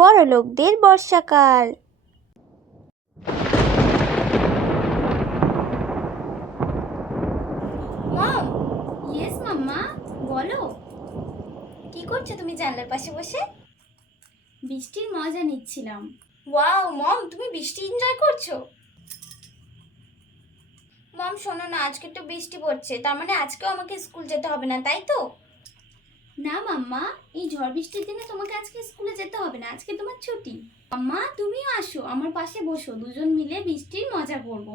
বড় লোকদের বর্ষাকাল। মম ইয়েস মাম্মা বলো। কি করছ তুমি জানলার পাশে বসে? বৃষ্টির মজা নিচ্ছিলাম। ওয়াও মম তুমি বৃষ্টি এনজয় করছ? মম শোনো না আজকে তো বৃষ্টি পড়ছে। তার মানে আজকেও আমাকে স্কুল যেতে হবে না তাই তো? না মাম্মা এই ঝড় বৃষ্টির দিনে তোমাকে আজকে স্কুলে যেতে হবে না আজকে তোমার ছুটি। মাম্মা তুমিও আসো আমার পাশে বসো দুজন মিলে বৃষ্টির মজা করব।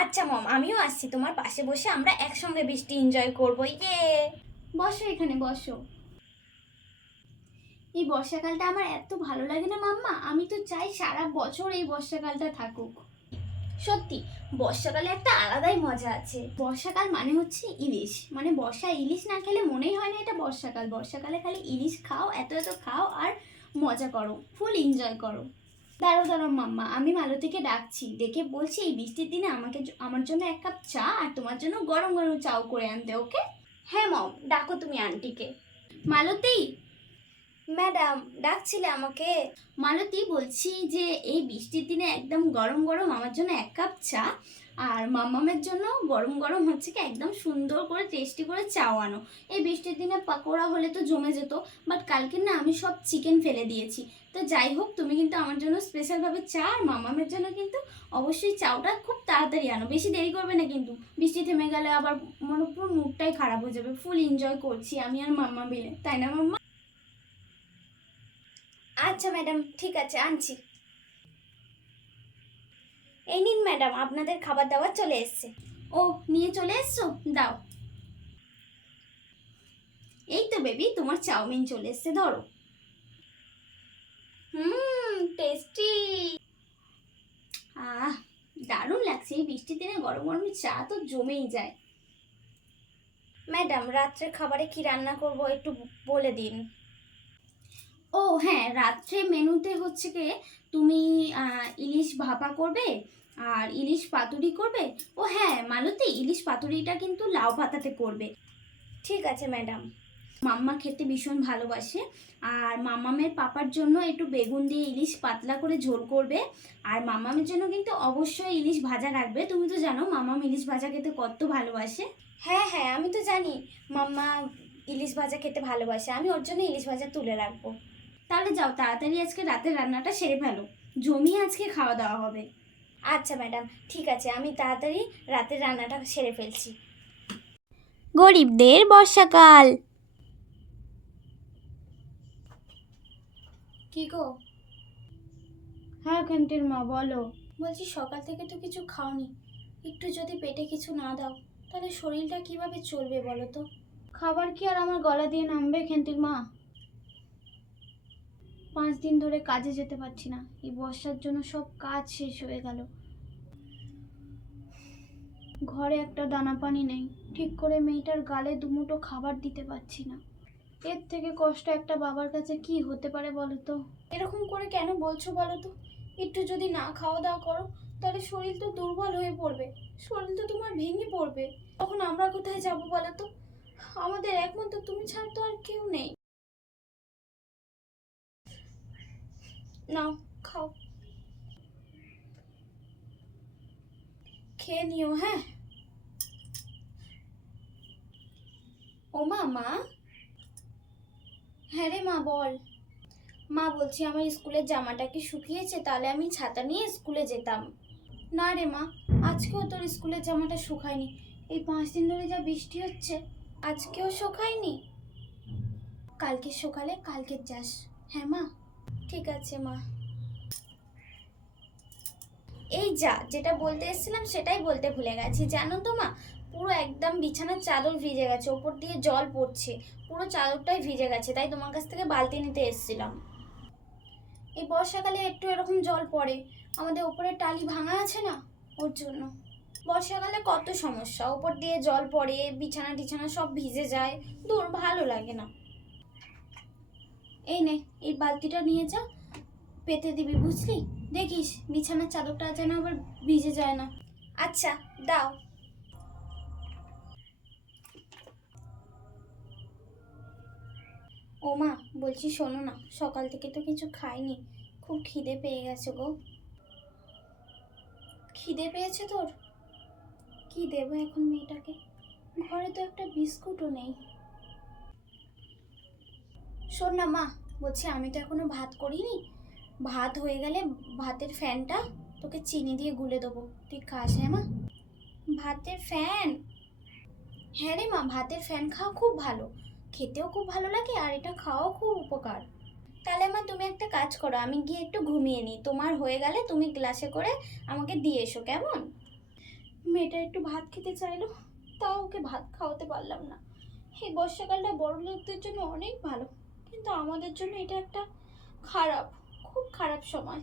আচ্ছা মম আমিও আসছি তোমার পাশে বসে আমরা একসঙ্গে বৃষ্টি এনজয় করব ইয়ে। বসো এখানে বসো। এই বর্ষাকালটা আমার এত ভালো লাগে না মাম্মা আমি তো চাই সারা বছর এই বর্ষাকালটা থাকুক। সত্যি, বর্ষাকালে একটা আলাদাই মজা আছে। বর্ষাকাল মানে হচ্ছে ইলিশ। মানে বর্ষা ইলিশ না খেলে মনেই হয় না এটা বর্ষাকাল। বর্ষাকালে খালি ইলিশ খাও, এত এত খাও আর মজা করো, ফুল এনজয় করো। দাঁড়ো দাঁড়ো মাম্মা, আমি মালতীকে ডাকছি। ডেকে বলছি, এই বৃষ্টির দিনে আমাকে আমার জন্য এক কাপ চা আর তোমার জন্য গরম গরম চাও করে আনতে, ওকে? হ্যাঁ মম, ডাকো তুমি আন্টিকে। মালতী ম্যাডাম, ডাকছিলে আমাকে। মালতী, বলছি যে এই বৃষ্টির দিনে একদম গরম গরম আমার জন্য এক কাপ চা, আর মাম্মামের জন্য গরম গরম হচ্ছে কি একদম সুন্দর করে টেস্টি করে চাও আনো এই বৃষ্টির দিনে পাকোড়া হলে তো জমে যেত বাট কালকে না আমি সব চিকেন ফেলে দিয়েছি। তো যাই হোক, তুমি কিন্তু আমার জন্য স্পেশালভাবে চা, আর মামামের জন্য কিন্তু অবশ্যই চাওটা খুব তাড়াতাড়ি আনো। বেশি দেরি করবে না কিন্তু। বৃষ্টি থেমে গেলে আবার মনে পুরো মুডটাই খারাপ হয়ে যাবে। ফুল এনজয় করছি আমি আর মাম্মা মিলে। তাই না, মাম্মা? আচ্ছা ম্যাডাম, ঠিক আছে, আনছি। এই নিন ম্যাডাম, আপনাদের খাবার দাবার চলে এসছে। ও, নিয়ে চলে এসছো? দাও। এই তো বেবি, তোমার চাউমিন চলে এসছে, ধরো। হুম, টেস্টি। আহ, দারুণ লাগছে, এই বৃষ্টির দিনে গরম গরম চা তো জমেই যায়। ম্যাডাম রাত্রে খাবারে কি রান্না করব, একটু বলে দিন। ও হ্যাঁ রাত্রে মেনুতে হচ্ছে কি, তুমি ইলিশ ভাপা করবে, আর ইলিশ পাতুরি করবে। ও হ্যাঁ মালতী, ইলিশ পাতুরিটা কিন্তু লাউ পাতাতে করবে। ঠিক আছে, ম্যাডাম। মাম্মা খেতে ভীষণ ভালোবাসে, আর মামামের পাপার জন্য একটু বেগুন দিয়ে ইলিশ পাতলা করে ঝোল করবে, আর মামামের জন্য কিন্তু অবশ্যই ইলিশ ভাজা রাখবে। তুমি তো জানো মামাম ইলিশ ভাজা খেতে কত ভালোবাসে। হ্যাঁ হ্যাঁ আমি তো জানি, মাম্মা ইলিশ ভাজা খেতে ভালোবাসে, আমি ওর জন্য ইলিশ ভাজা তুলে রাখব। তাহলে যাও তাড়াতাড়ি আজকে রাতের রান্নাটা সেরে ফেলো। জমিয়ে আজকে খাওয়া দাওয়া হবে। আচ্ছা ম্যাডাম ঠিক আছে আমি তাড়াতাড়ি রাতের রান্নাটা সেরে ফেলছি। গরিবদের বর্ষাকাল। কি গো? হ্যাঁ ঘন্টির মা বলো। বলছি সকাল থেকে তো কিছু খাওনি। একটু যদি পেটে কিছু না দাও তাহলে শরীরটা কীভাবে চলবে বলো তো? খাবার কি আর আমার গলা দিয়ে নামবে খেন্তির মা? পাঁচ দিন ধরে কাজে যেতে পারছি না। এই বর্ষার জন্য সব কাজ শেষ হয়ে গেল। ঘরে একটা দানা পানি নেই। ঠিক করে মেয়েটার গালে দুমুটো খাবার দিতে পারছি না। এর থেকে কষ্ট একটা বাবার কাছে কি হতে পারে বলো তো? এরকম করে কেন বলছো বলো তো? একটু যদি না খাওয়া দাওয়া করো, তাহলে শরীর তো দুর্বল হয়ে পড়বে। শরীর তো তোমার ভেঙে পড়বে। তখন আমরা কোথায় যাব বলো তো? আমাদের একমাত্র তুমি ছাড়া তো আর কেউ নেই। নাও খাও। খেয়ে নিও হ্যাঁ? ও মা মা? হ্যাঁ রে মা, বল। মা বলছি আমার স্কুলের জামাটা কি শুকিয়েছে? তাহলে আমি ছাতা নিয়ে স্কুলে যেতাম। না রে মা, আজকেও তোর স্কুলের জামাটা শুকায়নি। এই পাঁচ দিন ধরে যা বৃষ্টি হচ্ছে, আজকেও শুকায়নি? কালকে সকালে কালকে যাস। হ্যাঁ মা? ঠিক আছে, মা। এই যা, যেটা বলতে এসেছিলাম সেটাই বলতে ভুলে গেছি। জানো তো, মা, পুরো একদম বিছানার চাদর ভিজে গেছে, ওপর দিয়ে জল পড়ছে। পুরো চাদরটাই ভিজে গেছে, তাই তোমার কাছ থেকে বালতি নিতে এসেছিলাম। এই বর্ষাকালে একটু এরকম জল পড়ে, আমাদের ওপরে টালি ভাঙা আছে না, ওর জন্য। বর্ষাকালে কত সমস্যা, ওপর দিয়ে জল পড়ে বিছানা টিছানা সব ভিজে যায়, দূর ভালো লাগে না। এই নে, এই বালতিটা নিয়ে যা, পেতে দিবি, বুঝলি? দেখিস, বিছানার চাদরটা যেন আবার ভিজে যায় না। আচ্ছা দাও। ও মা, বলছি শোনো না, সকাল থেকে তো কিছু খাইনি। খুব খিদে পেয়ে গেছে গো। খিদে পেয়েছে তোর? কি দেবো এখন মেয়েটাকে? ঘরে তো একটা বিস্কুটও নেই। শোন না মা, বলছি আমি তো এখনও ভাত করিনি। ভাত হয়ে গেলে ভাতের ফ্যানটা তোকে চিনি দিয়ে গুলে দেবো। তুই খাস হ্যাঁ মা? ভাতের ফ্যান? হ্যাঁ রে মা, ভাতের ফ্যান খাওয়া খুব ভালো। খেতেও খুব ভালো লাগে আর এটা খাওয়াও খুব উপকার। তাহলে মা, তুমি একটা কাজ করো, আমি গিয়ে একটু ঘুমিয়ে নিই। তোমার হয়ে গেলে তুমি গ্লাসে করে আমাকে দিয়ে এসো, কেমন? মেয়েটা একটু ভাত খেতে চাইলো, তাও ওকে ভাত খাওয়াতে পারলাম না। এই বর্ষাকালটা বড় লোকদের জন্য অনেক ভালো। কিন্তু আমাদের জন্য এটা একটা খারাপ খুব খারাপ সময়।